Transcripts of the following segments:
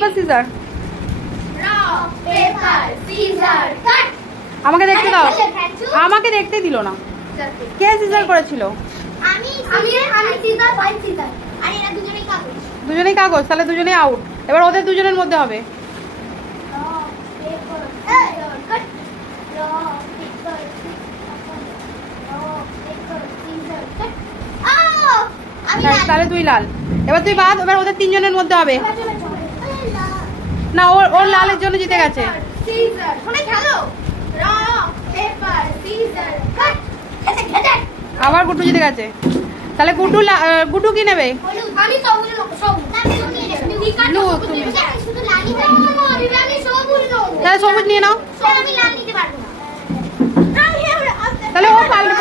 Paper scissor. আমাকে দেখতে দাও, আমাকে দেখতে দিল না। কে সিজার করেছিল? দুজনেই কাগজ, তাহলে দুজনেই আউট। এবার ওদের দুজনের মধ্যে হবে। তাহলে তুই লাল। এবার তুই বাদ, এবার ওদের তিনজনের মধ্যে হবে। না, ওর লালের জন্য জিতে গেছে। আবার গুড্ডু জিতে গেছে। তাহলে গুড্ডু কি নেবে? তাহলে সবুজ নিয়ে নাও। তাহলে ও পারবে।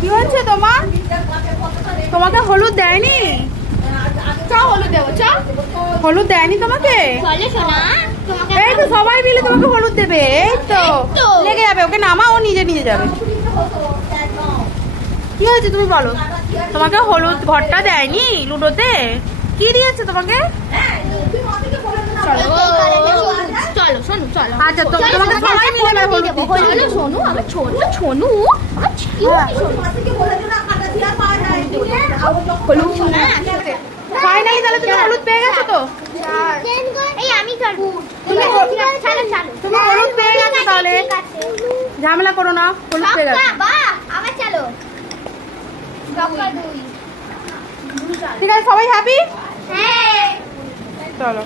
কি হয়েছে তোমার? তোমাকে হলুদ দেয়নি? হলুদ দেয়নি তোমাকে? এই তো সবাই মিলে তোমাকে হলুদ দেবে। এই তো লেগে যাবে, ওকে নামা, ও নিজে নিজে যাবে। কি হয়েছে তুমি বলো? তোমাকে হলুদ ঘরটা দেয়নি লুডোতে? কি দিয়েছে তোমাকে? আচ্ছা, তোমাকে সবাই মিলে হলুদ ফাইনালি তাহলে তুমি হলুদ পেয়ে গেছো তো? তুমি হলুদ পেয়ে গেছো, তাহলে ঝামেলা করো না, হলুদ পেয়ে গেছো। ঠিক আছে, সবাই হ্যাপি? চলো।